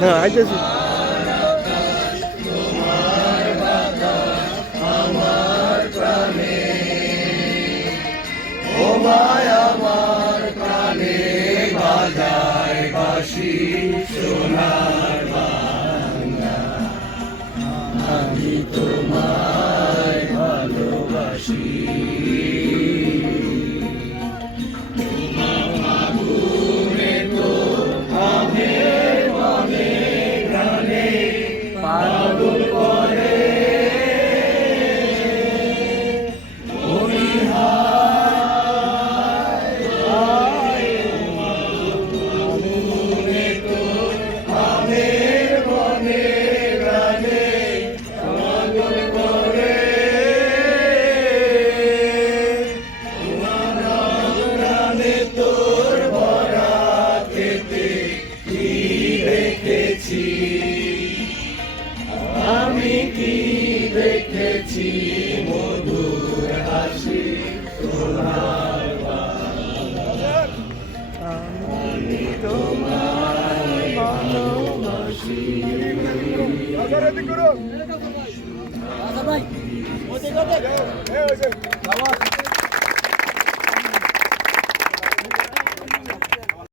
হ্যাঁ আইতেছি। আমার প্রাণে বাজায় সোনার আমি তোমার তুমি কি দেখেছি মধুর হাসি তোমার আমি তোমার ভালোবাসি ভাই ওদিকে দাদা